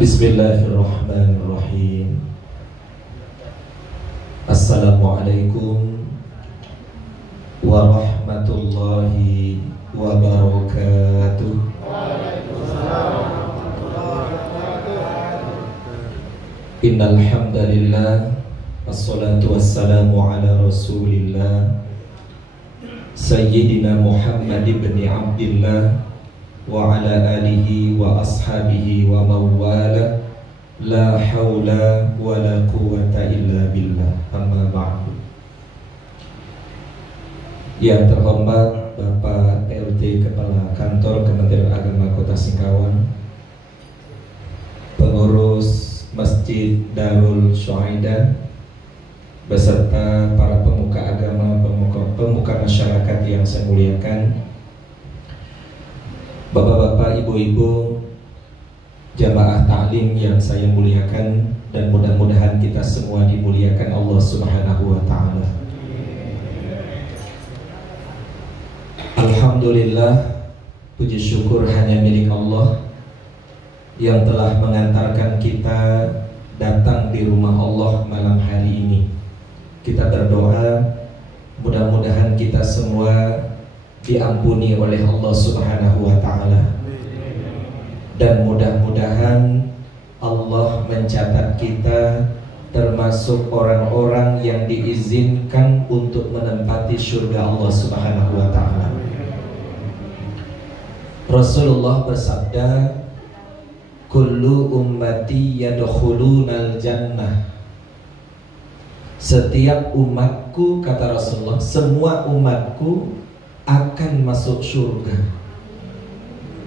Bismillahirrahmanirrahim. Assalamualaikum warahmatullahi wabarakatuh. Innal hamdalillah wassalatu wassalamu ala Rasulillah Sayyidina Muhammad ibn Abdillah wa ala alihi wa ashabihi wa mawala. La hawla wa la quwata illa billah. Amma ba'du. Yang terhormat Bapak RT Kepala Kantor Kementerian Agama Kota Singkawang, pengurus Masjid Darul Syuhada beserta para pemuka agama, pemuka masyarakat yang saya muliakan, bapak-bapak, ibu-ibu, jamaah taklim yang saya muliakan, dan mudah-mudahan kita semua dimuliakan Allah Subhanahu wa ta'ala. Alhamdulillah, puji syukur hanya milik Allah yang telah mengantarkan kita datang di rumah Allah malam hari ini. Kita berdoa mudah-mudahan kita semua diampuni oleh Allah Subhanahu wa ta'ala, dan mudah-mudahan Allah mencatat kita termasuk orang-orang yang diizinkan untuk menempati surga Allah Subhanahu wa ta'ala. Rasulullah bersabda, kullu ummati yadkhulunal jannah. Setiap umatku, kata Rasulullah, semua umatku akan masuk surga.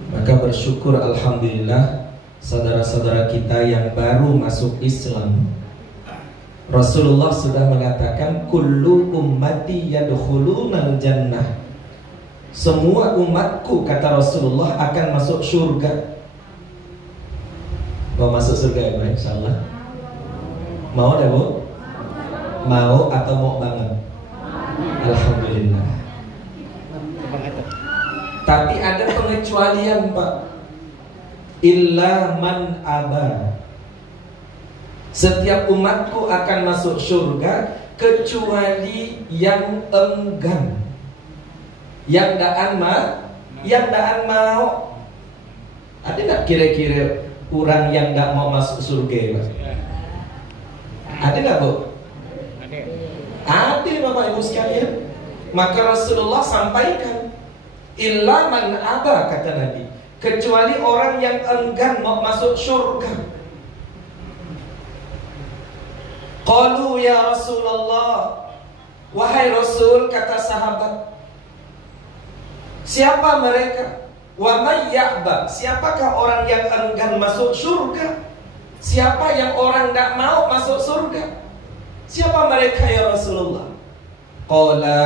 Maka bersyukur alhamdulillah saudara-saudara kita yang baru masuk Islam. Rasulullah sudah mengatakan kullu ummati yadkhulunal jannah. Semua umatku, kata Rasulullah, akan masuk surga. Mau masuk surga ya, Pak? Insyaallah. Mau dah, Bu? Mau atau mau banget? Alhamdulillah. Tapi ada pengecualian, Pak. Illa man aba. Setiap umatku akan masuk surga kecuali yang enggan, yang daan mau. Ada tak kira-kira orang yang tak mau masuk surga, Pak? Ada tak, Bu? Ada, Bapak Ibu sekalian. Maka Rasulullah sampaikan, illa man aba, kata Nabi, kecuali orang yang enggan mau masuk surga. Qalu ya Rasulullah, wahai Rasul, kata sahabat, siapa mereka? Wa may ya'ba, siapakah orang yang enggan masuk surga? Siapa yang orang tak mau masuk surga? Siapa mereka ya Rasulullah? Qala,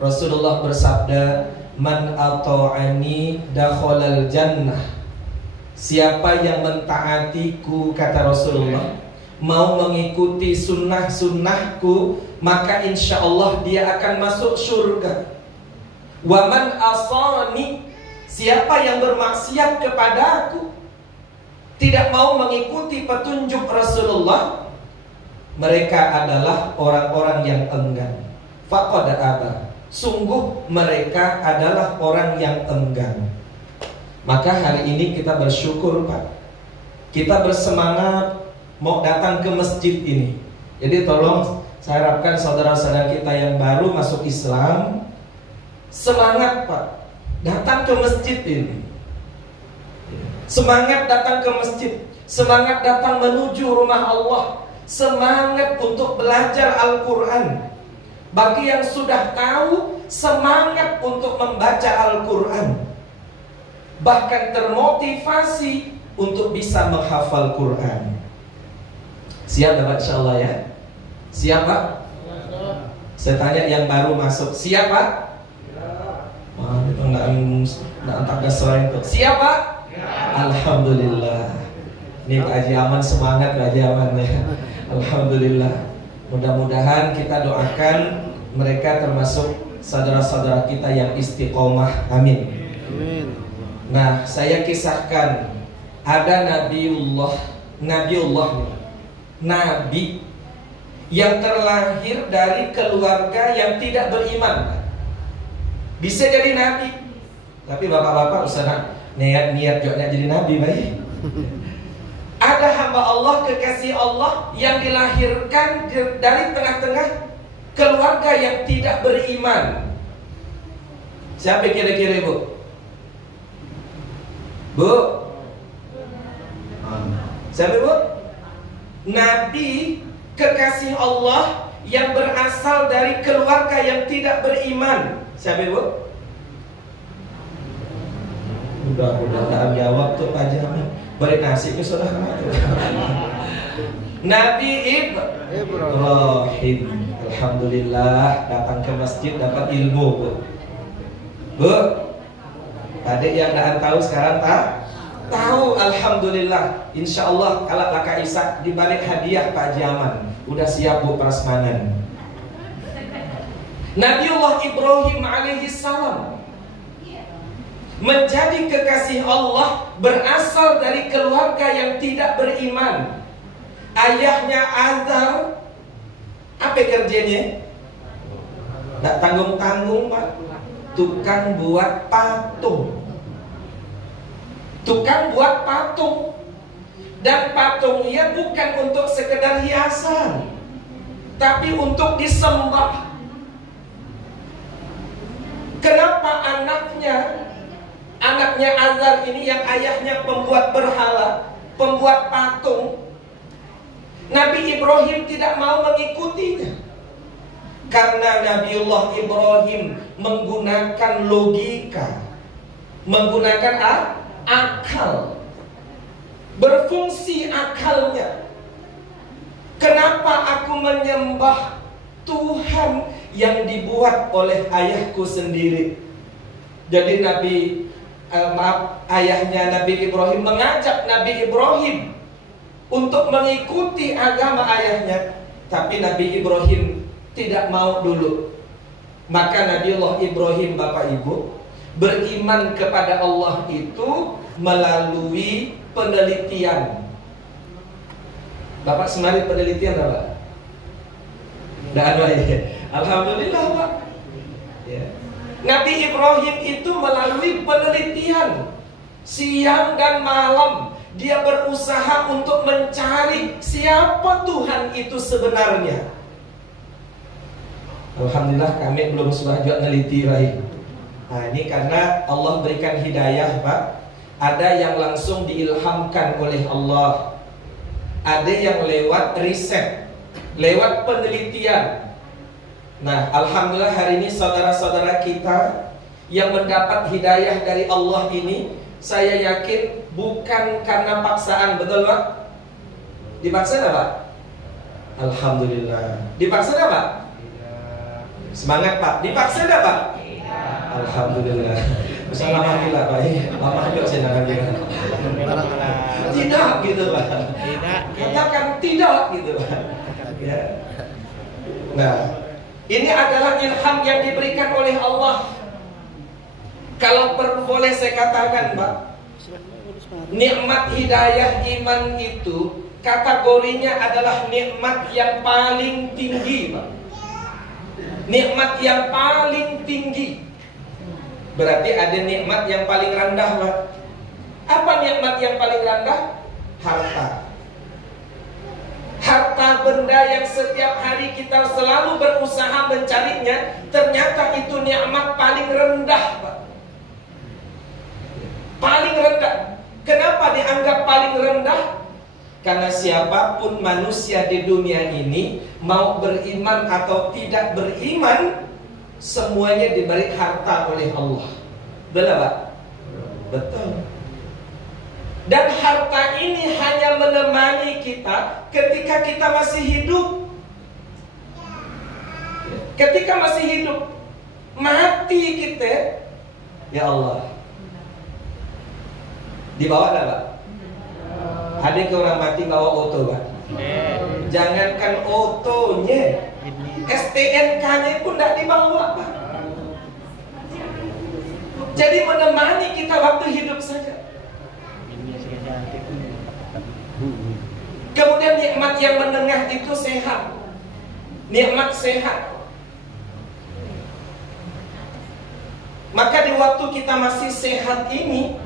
Rasulullah bersabda, man ata'ani dakhalal jannah. Siapa yang mentaatiku, kata Rasulullah, mau mengikuti sunnah-sunnahku, maka insya Allah dia akan masuk surga. Wa man asani, siapa yang bermaksiat kepada aku, tidak mau mengikuti petunjuk Rasulullah, mereka adalah orang-orang yang enggan. Faqad aba, sungguh mereka adalah orang yang enggan. Maka hari ini kita bersyukur, Pak. Kita bersemangat mau datang ke masjid ini. Jadi tolong saya harapkan saudara-saudara kita yang baru masuk Islam semangat, Pak, datang ke masjid ini. Semangat datang ke masjid, semangat datang menuju rumah Allah, semangat untuk belajar Al-Quran. Bagi yang sudah tahu, semangat untuk membaca Al-Quran, bahkan termotivasi untuk bisa menghafal Quran. Siap Bapak insyaAllah ya? Siap Pak? Saya tanya yang baru masuk, siap Pak? Wah, itu enggak tak selain itu. Siap Pak? Alhamdulillah. Ini Pak Haji Aman semangat, Pak Haji Aman ya. Alhamdulillah. Mudah-mudahan kita doakan mereka termasuk saudara-saudara kita yang istiqomah. Amin. Nah, saya kisahkan Ada nabi yang terlahir dari keluarga yang tidak beriman. Bisa jadi nabi, tapi bapak-bapak usah niat joknya jadi nabi baik. Ada hamba Allah, kekasih Allah yang dilahirkan dari tengah-tengah keluarga yang tidak beriman. Siapa kira-kira Bu? Bu? Siapa Bu? Nabi kekasih Allah yang berasal dari keluarga yang tidak beriman. Siapa Bu? Udah jawab tuh Pak Jamin. Beri nasibnya sudah Nabi Ibrahim. Alhamdulillah datang ke masjid dapat ilmu Bu. Bu, adik yang tidak tahu sekarang tahu. Alhamdulillah. Insya Allah kalau Kak Isa dibalik hadiah Pak Jaman. Udah siap Bu prasmanan. Nabiullah Ibrahim alaihi salam menjadi kekasih Allah, berasal dari keluarga yang tidak beriman. Ayahnya Azar, apa kerjanya? Nggak tanggung-tanggung Pak, tukang buat patung. Dan patungnya bukan untuk sekedar hiasan, tapi untuk disembah. Kenapa anaknya Azar ini yang ayahnya pembuat berhala, pembuat patung, Nabi Ibrahim tidak mau mengikutinya? Karena Nabiullah Ibrahim menggunakan logika, menggunakan akal, berfungsi akalnya. Kenapa aku menyembah Tuhan yang dibuat oleh ayahku sendiri? Jadi ayahnya Nabi Ibrahim mengajak Nabi Ibrahim untuk mengikuti agama ayahnya, tapi Nabi Ibrahim tidak mau dulu. Maka Nabiullah Ibrahim Bapak Ibu beriman kepada Allah itu melalui penelitian. Bapak semari penelitian apa? Alhamdulillah Pak ya. Nabi Ibrahim itu melalui penelitian, siang dan malam dia berusaha untuk mencari siapa Tuhan itu sebenarnya. Alhamdulillah kami belum juga neliti baik. Nah ini karena Allah berikan hidayah Pak. Ada yang langsung diilhamkan oleh Allah, ada yang lewat riset, lewat penelitian. Nah, alhamdulillah hari ini saudara-saudara kita yang mendapat hidayah dari Allah ini, saya yakin bukan karena paksaan, betul Pak? Dipaksa enggak Pak? Alhamdulillah. Dipaksa enggak Pak? Semangat Pak. Dipaksa enggak Pak? Alhamdulillah. Alhamdulillah Pak. Lama juga saya dengar. Tidak gitu Pak. Katakan tidak gitu Pak. Ya. Nah, ini adalah ilham yang diberikan oleh Allah. Kalau boleh saya katakan Pak, nikmat hidayah iman itu kategorinya adalah nikmat yang paling tinggi Pak. Nikmat yang paling tinggi. Berarti ada nikmat yang paling rendah Pak. Apa nikmat yang paling rendah? Harta. Harta benda yang setiap hari kita selalu berusaha mencarinya, ternyata itu nikmat paling rendah Pak. Paling rendah. Kenapa dianggap paling rendah? Karena siapapun manusia di dunia ini, mau beriman atau tidak beriman, semuanya diberi harta oleh Allah. Betul Pak? Betul. Dan harta ini hanya menemani kita ketika kita masih hidup. Ketika masih hidup, mati kita, ya Allah, dibawa enggak Pak? Ada ke orang mati bawa oto Pak? Jangankan otonya, STNK-nya pun tidak dibawa Pak. Jadi menemani kita waktu hidup saja. Kemudian nikmat yang menengah itu sehat. Nikmat sehat. Maka di waktu kita masih sehat ini,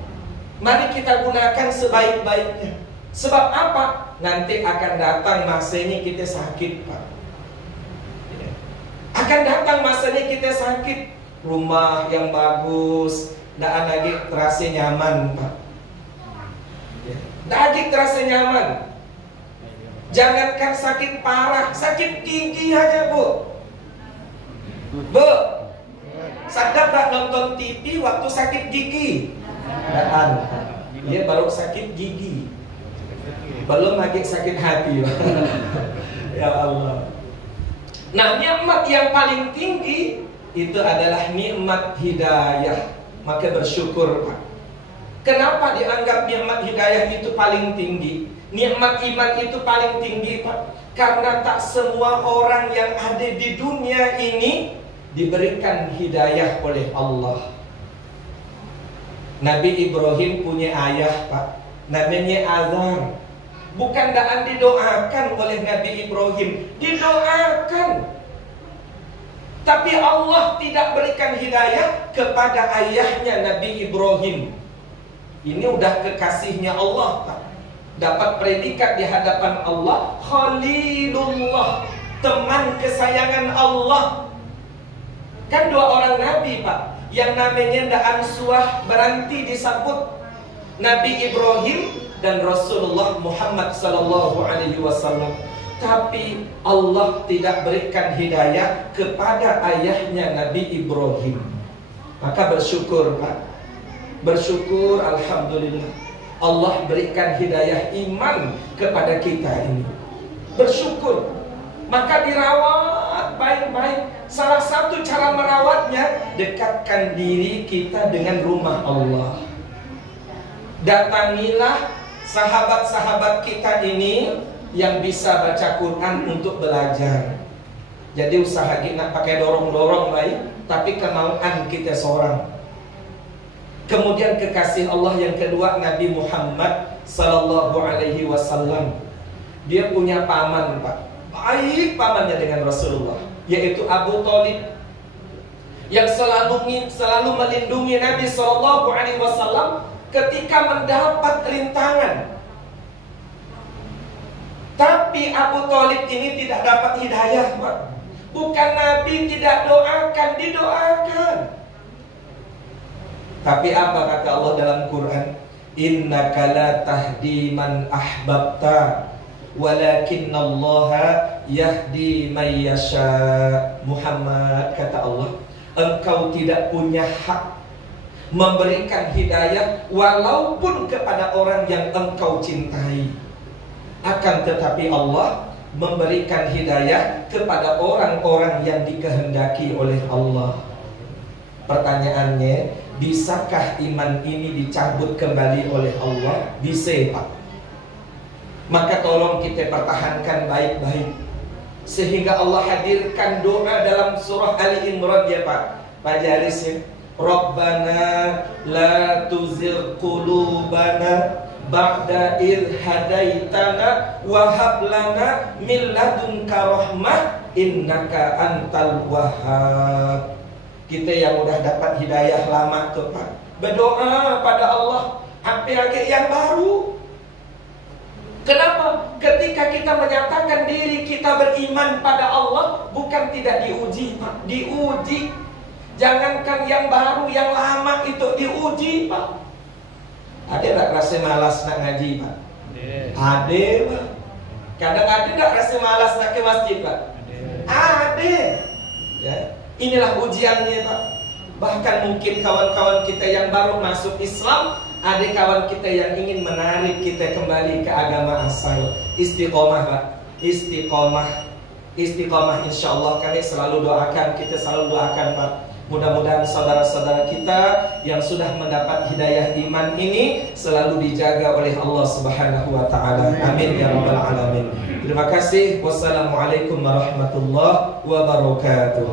mari kita gunakan sebaik-baiknya. Sebab apa? Nanti akan datang masanya kita sakit, Pak. Akan datang masanya kita sakit. Rumah yang bagus, tidak lagi terasa nyaman, Pak. Tidak lagi terasa nyaman. Jangankan sakit parah, sakit gigi aja, Bu. Bu, sadar tak nonton TV waktu sakit gigi? Dan dia baru sakit gigi, belum lagi sakit hati. Ya Allah. Nah, nikmat yang paling tinggi itu adalah nikmat hidayah. Maka bersyukur, Pak. Kenapa dianggap nikmat hidayah itu paling tinggi? Nikmat iman itu paling tinggi, Pak. Karena tak semua orang yang ada di dunia ini diberikan hidayah oleh Allah. Nabi Ibrahim punya ayah, Pak, namanya Azar. Bukan daan didoakan oleh Nabi Ibrahim, didoakan. Tapi Allah tidak berikan hidayah kepada ayahnya Nabi Ibrahim. Ini udah kekasihnya Allah, Pak. Dapat predikat di hadapan Allah, Khalilullah, teman kesayangan Allah. Kan dua orang Nabi, Pak, yang namanya daan suah berhenti disebut, Nabi Ibrahim dan Rasulullah Muhammad sallallahu alaihi wasallam. Tapi Allah tidak berikan hidayah kepada ayahnya Nabi Ibrahim. Maka bersyukur, Pak. Bersyukur, alhamdulillah, Allah berikan hidayah iman kepada kita ini. Bersyukur. Maka dirawat baik-baik. Salah satu cara merawatnya, dekatkan diri kita dengan rumah Allah. Datangilah sahabat-sahabat kita ini yang bisa baca Quran untuk belajar. Jadi usaha kita pakai dorong-dorong baik, tapi kemauan kita seorang. Kemudian kekasih Allah yang kedua, Nabi Muhammad sallallahu alaihi wasallam. Dia punya paman, Pak. Baik pamannya dengan Rasulullah, yaitu Abu Thalib, yang selalu melindungi Nabi sallallahu alaihi wasallam ketika mendapat rintangan. Tapi Abu Thalib ini tidak dapat hidayah, Pak. Bukan Nabi tidak doakan, didoakan. Tapi apa kata Allah dalam Quran? Innaka la tahdi man ahbabta, walakinnallaha yahdi man yasha. Muhammad, kata Allah, engkau tidak punya hak memberikan hidayah walaupun kepada orang yang engkau cintai. Akan tetapi Allah memberikan hidayah kepada orang-orang yang dikehendaki oleh Allah. Pertanyaannya, bisakah iman ini dicabut kembali oleh Allah? Bisa, Pak. Maka tolong kita pertahankan baik-baik, sehingga Allah hadirkan doa dalam surah Ali Imran, ya Pak. Pak Jaris, ya. Rabbana la tuzigh qulubana ba'da idh hadaitana wa hab lana min ladunka rahmah innaka antal wahhab. Kita yang udah dapat hidayah lama tuh, Pak, berdoa pada Allah hampir lagi yang baru. Kenapa? Ketika kita menyatakan diri kita beriman pada Allah, bukan tidak diuji, Pak, diuji. Jangankan yang baru, yang lama itu diuji, Pak. Ada tak rasa malas nak ngaji, Pak? Ada, Pak. Kadang ada tak rasa malas nak ke masjid, Pak? Ada. Ya. Inilah ujiannya, Pak. Bahkan mungkin kawan-kawan kita yang baru masuk Islam, ada kawan kita yang ingin menarik kita kembali ke agama asal. Istiqomah, Pak. Istiqomah. Istiqomah, insya Allah kami selalu doakan, kita selalu doakan, Pak. Mudah-mudahan saudara-saudara kita yang sudah mendapat hidayah iman ini selalu dijaga oleh Allah Subhanahu wa ta'ala. Amin ya rabbal alamin. Terima kasih. Wassalamualaikum warahmatullahi wabarakatuh.